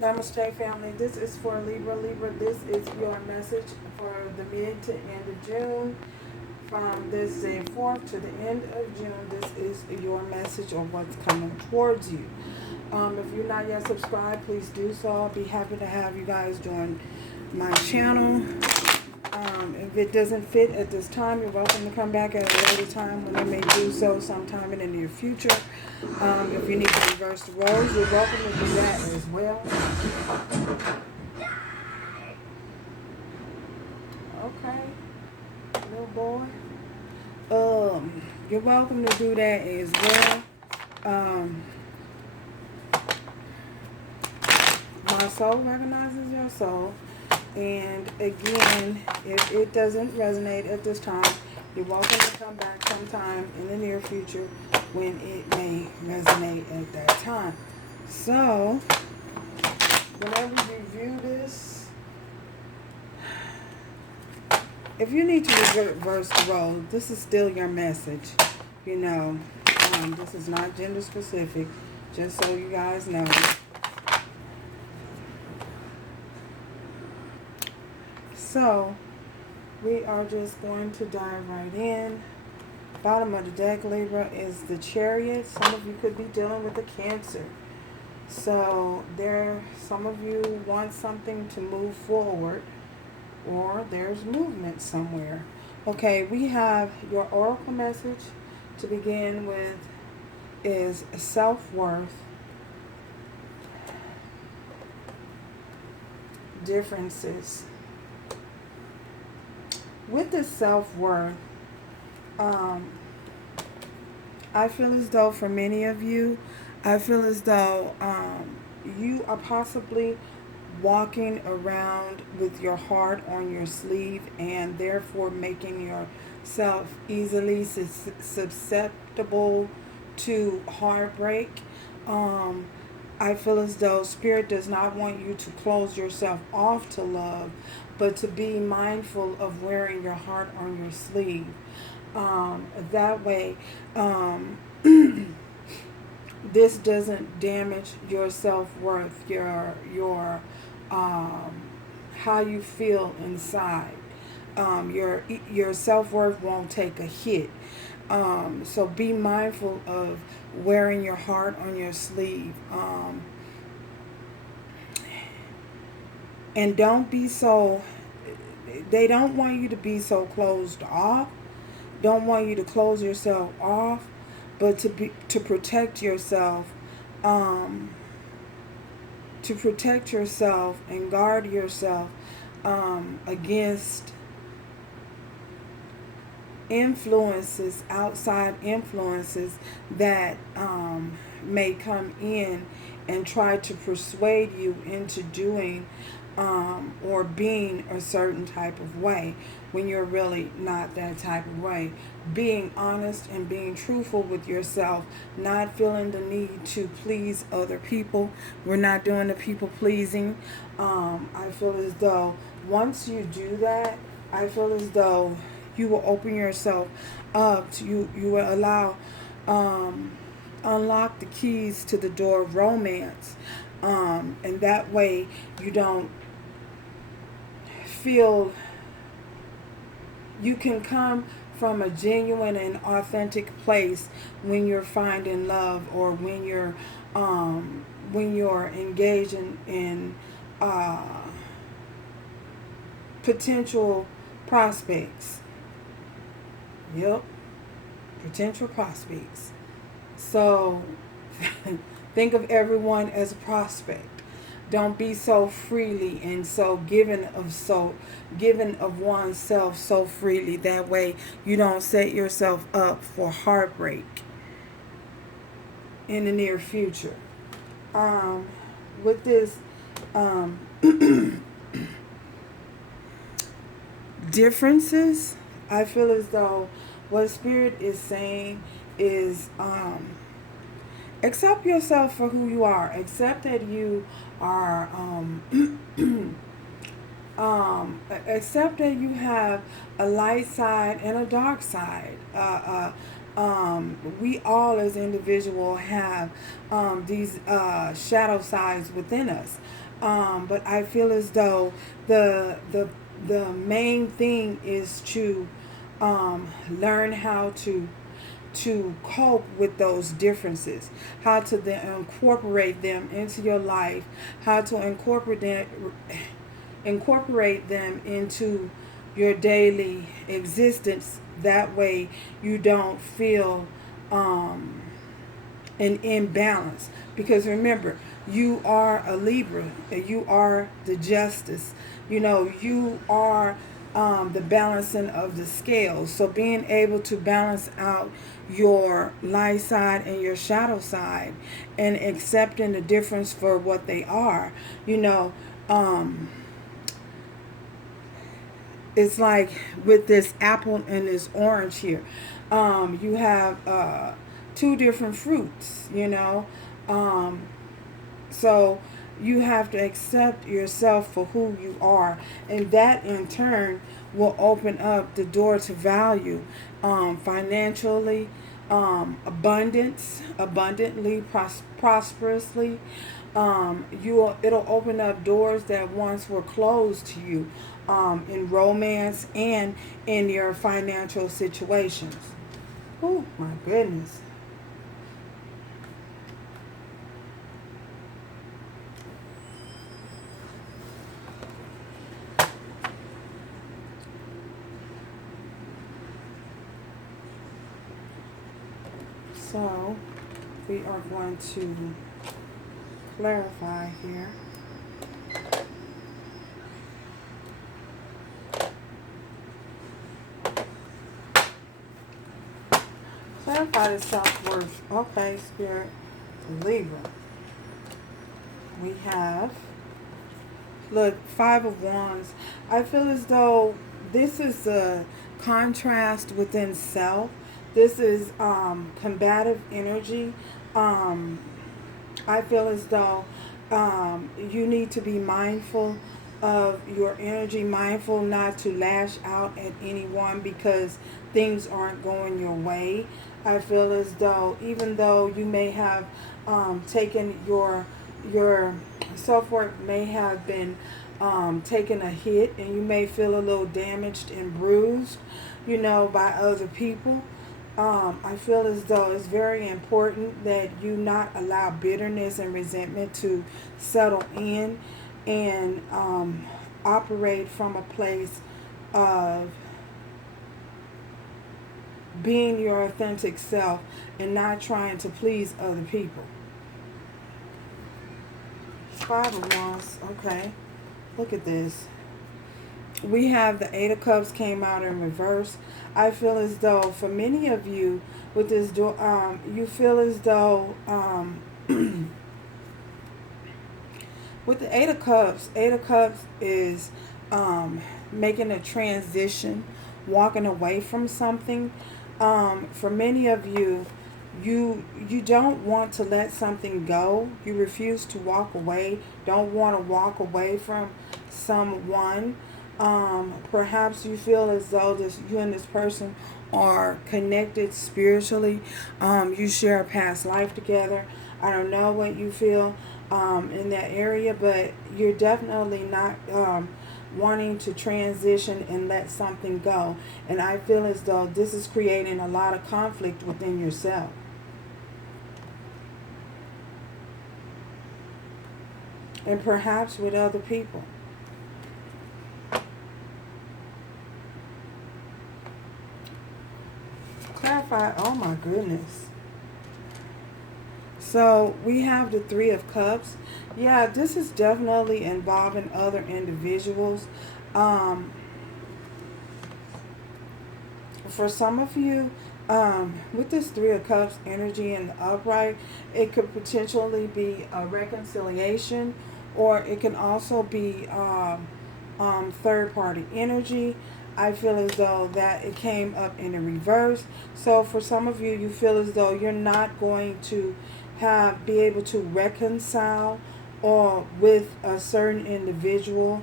Namaste, family. This is for Libra. Libra, this is your message for the mid to end of June. From this day forth to the end of June, this is your message or what's coming towards you. If you're not yet subscribed, please do so. I'll be happy to have you guys join my channel. If it doesn't fit at this time, you're welcome to come back at a later time when I may do so sometime in the near future. If you need to reverse the roles, you're welcome to do that as well. Okay, little boy. You're welcome to do that as well. My soul recognizes your soul. And again, if it doesn't resonate at this time, you're welcome to come back sometime in the near future when it may resonate at that time. So, whenever you view this, if you need to reverse the role, this is still your message. You know, this is not gender specific, just so you guys know. So, we are just going to dive right in. Bottom of the deck, Libra, is the Chariot. Some of you could be dealing with a Cancer. So, some of you want something to move forward, or there's movement somewhere. Okay, we have your oracle message to begin with is self-worth, differences. With the self-worth, I feel as though for many of you, I feel as though you are possibly walking around with your heart on your sleeve and therefore making yourself easily susceptible to heartbreak. I feel as though Spirit does not want you to close yourself off to love, but to be mindful of wearing your heart on your sleeve. That way, this doesn't damage your self-worth, your how you feel inside. Your self-worth won't take a hit. So be mindful of wearing your heart on your sleeve. And don't be so, they don't want you to be so closed off. Don't want you to close yourself off, but to protect yourself, and guard yourself against influences, outside influences that may come in and try to persuade you into doing or being a certain type of way when you're really not that type of way. Being honest and being truthful with yourself, not feeling the need to please other people. We're not doing the people pleasing. I feel as though once you do that, I feel as though you will open yourself up to, you will allow unlock the keys to the door of romance, and that way you don't feel, you can come from a genuine and authentic place when you're finding love, or when you're engaging in potential prospects. Yep, potential prospects. So think of everyone as a prospect. Don't be so freely and so given of oneself so freely. That way you don't set yourself up for heartbreak in the near future. With this differences, I feel as though what Spirit is saying is accept yourself for who you are. Accept that you are accept that you have a light side and a dark side. We all as individuals have these shadow sides within us. But I feel as though the main thing is to learn how to cope with those differences, how to then incorporate them into your life, how to incorporate them into your daily existence. That way you don't feel an imbalance. Because remember, you are a Libra, and you are the justice. You are the balancing of the scales. So being able to balance out your light side and your shadow side, and accepting the difference for what they are, it's like with this apple and this orange here. You have two different fruits. Um, so you have to accept yourself for who you are, and that in turn will open up the door to value, financially, abundantly, prosperously. It'll open up doors that once were closed to you, in romance and in your financial situations. Oh my goodness. So we are going to clarify here. Clarify the self-worth. Okay, Spirit. Libra. We have, look, Five of Wands. I feel as though this is a contrast within self. This is combative energy. I feel as though you need to be mindful of your energy, mindful not to lash out at anyone because things aren't going your way. I feel as though even though you may have taken your self-worth may have been taken a hit, and you may feel a little damaged and bruised, by other people. I feel as though it's very important that you not allow bitterness and resentment to settle in, and operate from a place of being your authentic self and not trying to please other people. Five of Wands. Okay. Look at this. We have the Eight of Cups came out in reverse. I feel as though for many of you with this, you feel as though with the Eight of Cups is making a transition, walking away from something. For many of you, you don't want to let something go. You refuse to walk away. Don't want to walk away from someone. Perhaps you feel as though you and this person are connected spiritually. You share a past life together. I don't know what you feel in that area, but you're definitely not wanting to transition and let something go. And I feel as though this is creating a lot of conflict within yourself. And perhaps with other people. Clarify. Oh my goodness. So we have the Three of Cups. Yeah, this is definitely involving other individuals. For some of you, with this Three of Cups energy in the upright, it could potentially be a reconciliation, or it can also be third party energy. I feel as though that it came up in the reverse. So for some of you, you feel as though you're not going to be able to reconcile or with a certain individual.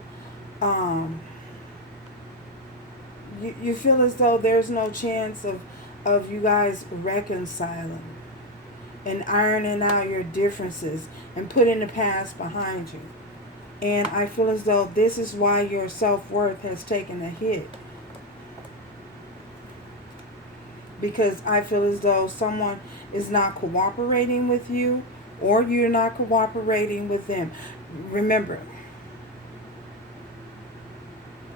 You feel as though there's no chance of of you guys reconciling and ironing out your differences and putting the past behind you. And I feel as though this is why your self-worth has taken a hit. Because I feel as though someone is not cooperating with you, or you're not cooperating with them. Remember,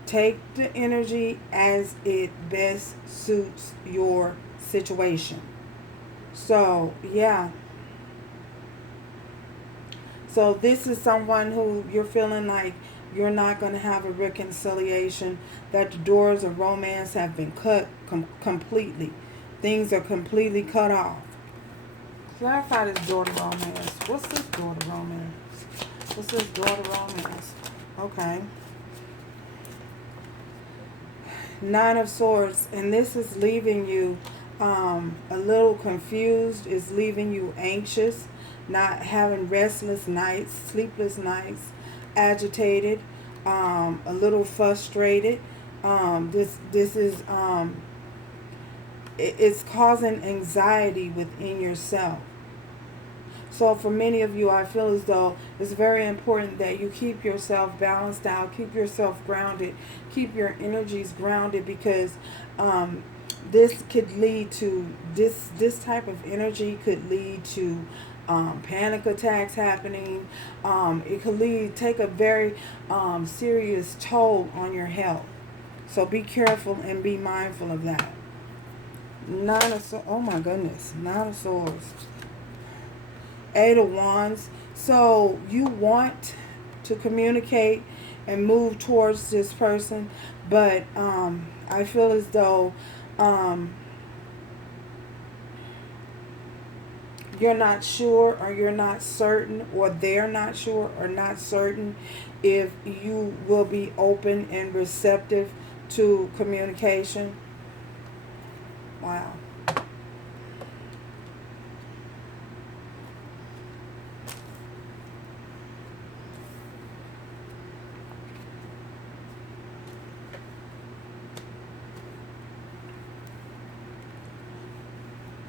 take the energy as it best suits your situation. So, yeah. So this is someone who you're feeling like you're not going to have a reconciliation, that the doors of romance have been cut completely. Things are completely cut off. Clarify this daughter romance. What's this daughter romance? What's this daughter romance? Okay. Nine of Swords. And this is leaving you a little confused. It's leaving you anxious. Not having restless nights, sleepless nights, agitated, a little frustrated. This is it's causing anxiety within yourself. So for many of you, I feel as though it's very important that you keep yourself balanced out, keep yourself grounded, keep your energies grounded, because this could lead to this type of energy could lead to panic attacks happening. It could take a very serious toll on your health. So be careful and be mindful of that. Nine of Swords. Oh my goodness. Nine of Swords. Eight of Wands. So you want to communicate and move towards this person, but I feel as though you're not sure, or you're not certain, or they're not sure or not certain if you will be open and receptive to communication. Wow.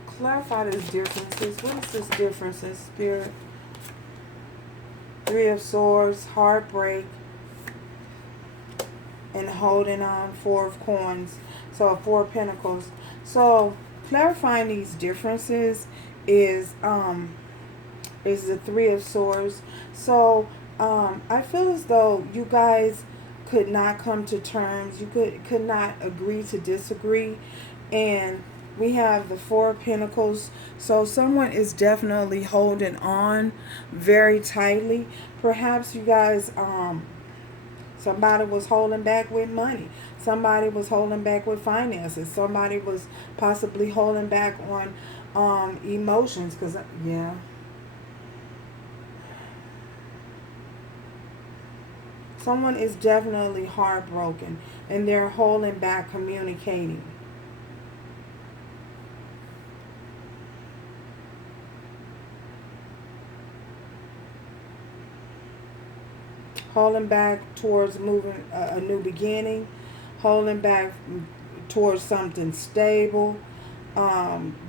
Clarify these differences. What is this difference in spirit? Three of Swords, heartbreak, and holding on. Four of Coins. So Four of Pentacles. So clarifying these differences is the Three of Swords. So I feel as though you guys could not come to terms. You could not agree to disagree. And we have the Four of Pentacles. So someone is definitely holding on very tightly. Perhaps you guys, somebody was holding back with money. Somebody was holding back with finances. Somebody was possibly holding back on emotions. Because, yeah. Someone is definitely heartbroken, and they're holding back communicating. Holding back towards moving a new beginning. Holding back towards something stable.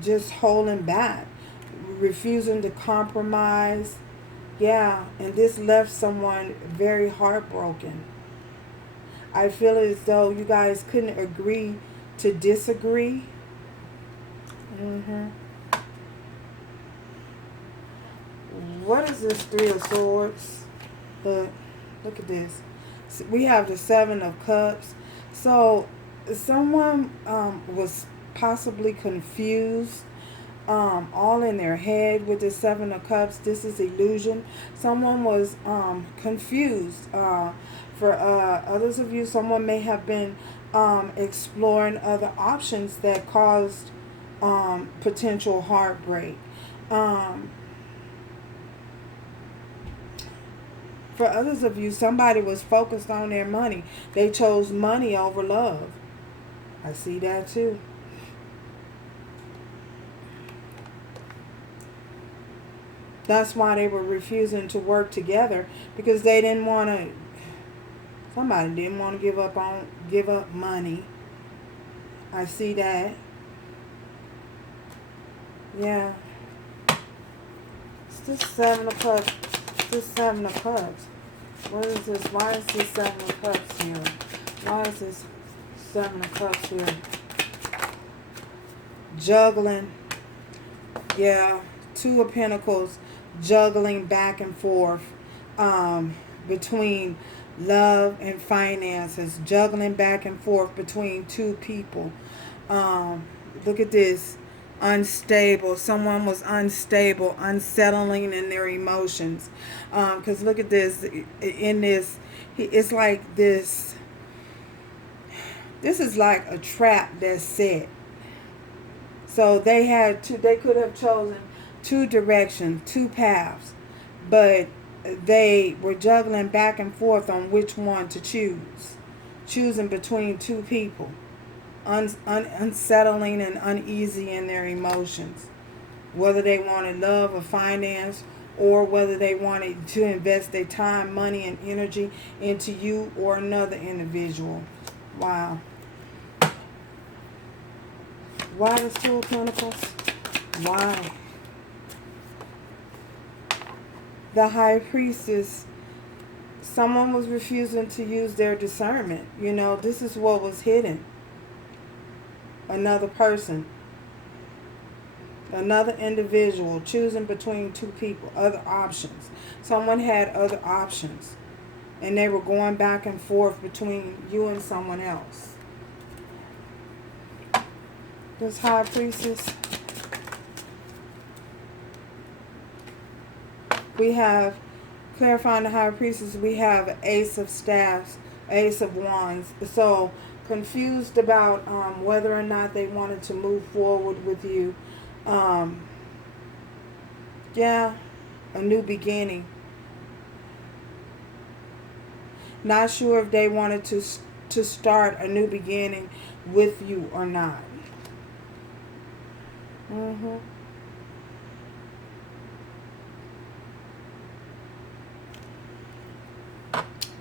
Just holding back. Refusing to compromise. Yeah, and this left someone very heartbroken. I feel as though you guys couldn't agree to disagree. What is this Three of Swords? Look at this. We have the Seven of Cups. So someone was possibly confused, all in their head with the Seven of Cups. This is illusion. Someone was confused. For others of you, someone may have been exploring other options that caused potential heartbreak. For others of you, somebody was focused on their money. They chose money over love. I see that too. That's why they were refusing to work together, because they didn't want to. Somebody didn't want to give up money. I see that. Yeah. It's this Seven of Cups. It's this Seven of Cups. What is this? Why is this Seven of Cups here? Why is this Seven of Cups here? Juggling. Yeah. Two of Pentacles. Juggling back and forth. Between love and finances. Juggling back and forth between two people. Look at this. Unstable. Someone was unstable, unsettling in their emotions. Because look at this. In this, it's like this. This is like a trap that's set. So they had to. They could have chosen two directions, two paths, but they were juggling back and forth on which one to choose, choosing between two people, unsettling and uneasy in their emotions, whether they wanted love or finance, or whether they wanted to invest their time, money, and energy into you or another individual. Wow. Why the Two of Pentacles? Why? The High Priestess. Someone was refusing to use their discernment. You know, this is what was hidden. Another person. Another individual choosing between two people. Other options. Someone had other options. And they were going back and forth between you and someone else. This High Priestess. We have, clarifying the High Priestess, we have Ace of Staffs, Ace of Wands. So, confused about whether or not they wanted to move forward with you. Yeah, a new beginning. Not sure if they wanted to start a new beginning with you or not.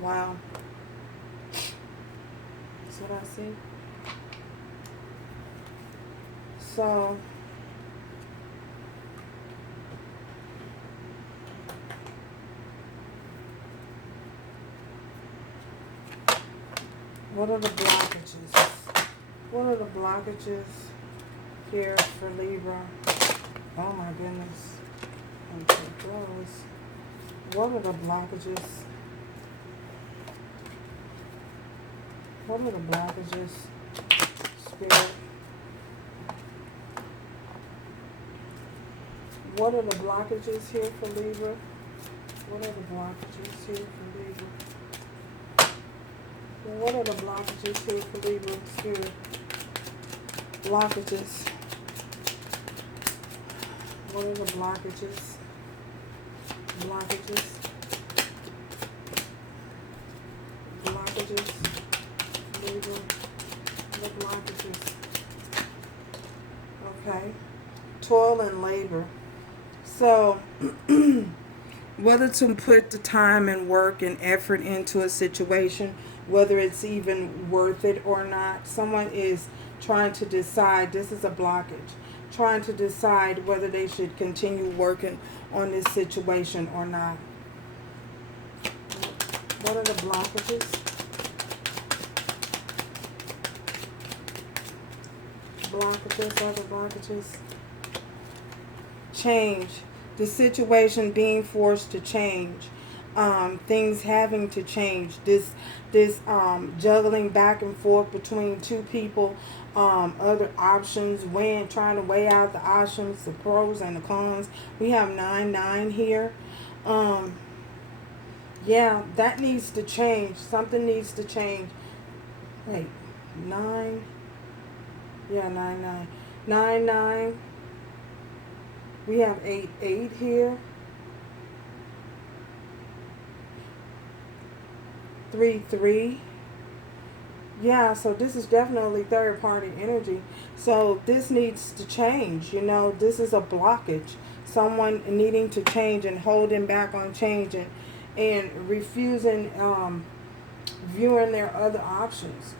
Wow. That's what I see. So, what are the blockages? What are the blockages here for Libra? Oh my goodness. Okay, those. What are the blockages? What are the blockages, Spirit? What are the blockages here for Libra? What are the blockages here for Libra? What are the blockages here for Libra, Spirit? Blockages. What are the blockages? Blockages. Blockages. Libra. The blockages. Okay. Toil and labor. So, whether to put the time and work and effort into a situation, whether it's even worth it or not, someone is trying to decide, this is a blockage, trying to decide whether they should continue working on this situation or not. What are the blockages? Blockages, other blockages. Change. The situation being forced to change. Things having to change. This juggling back and forth between two people. Other options, trying to weigh out the options, the pros and the cons. We have 9-9 here. Yeah, that needs to change. Something needs to change. Wait, 9. Yeah, 9-9. 9-9. We have 8-8 here. 3-3. Yeah, so this is definitely third party energy. So this needs to change. You know, this is a blockage. Someone needing to change and holding back on changing and refusing viewing their other options.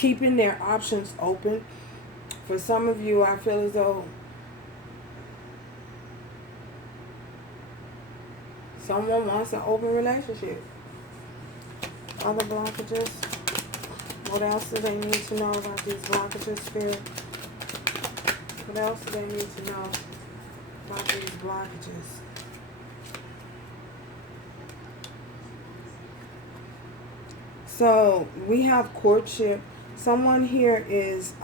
keeping their options open. For some of you, I feel as though someone wants an open relationship. Other blockages. What else do they need to know about these blockages, Spirit? What else do they need to know about these blockages? So we have courtship. Someone here is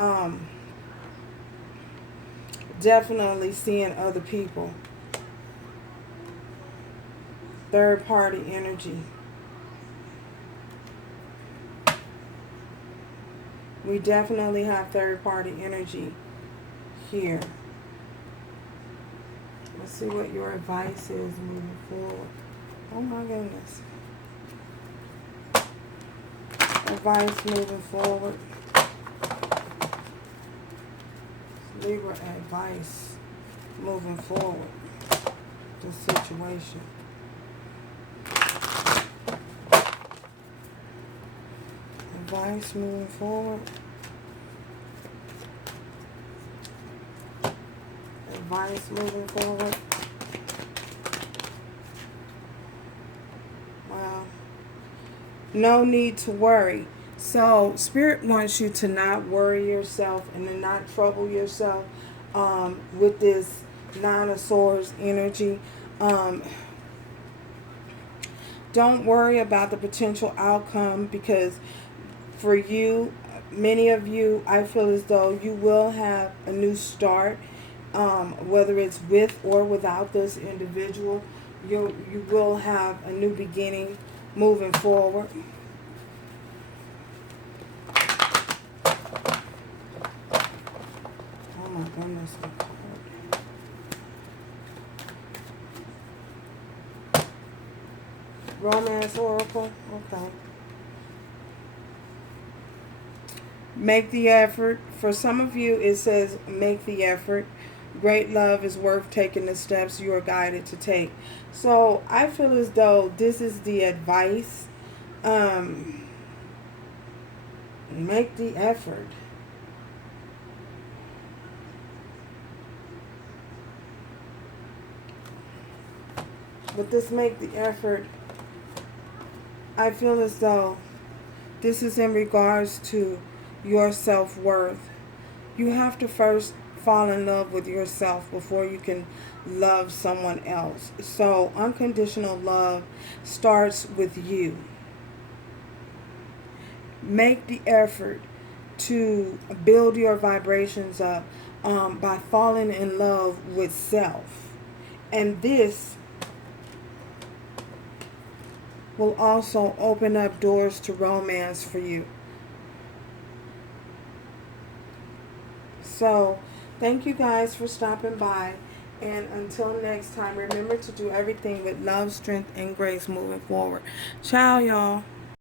definitely seeing other people. Third party energy. We definitely have third party energy here. Let's see what your advice is moving forward. Oh my goodness. Advice moving forward. Libra advice moving forward. The situation. Advice moving forward. Advice moving forward. Wow. No need to worry. So Spirit wants you to not worry yourself and to not trouble yourself with this Nine of Swords energy. Don't worry about the potential outcome, because for you, many of you, I feel as though you will have a new start, whether it's with or without this individual. You will have a new beginning moving forward. Oh my goodness. Romance Oracle. Okay. Make the effort. For some of you, it says make the effort. Great love is worth taking the steps you are guided to take. So I feel as though this is the advice. Make the effort. But this make the effort, I feel as though this is in regards to your self-worth. You have to first fall in love with yourself before you can love someone else. So unconditional love starts with you. Make the effort to build your vibrations up by falling in love with self. And this will also open up doors to romance for you. So, thank you guys for stopping by. And until next time, remember to do everything with love, strength, and grace moving forward. Ciao, y'all.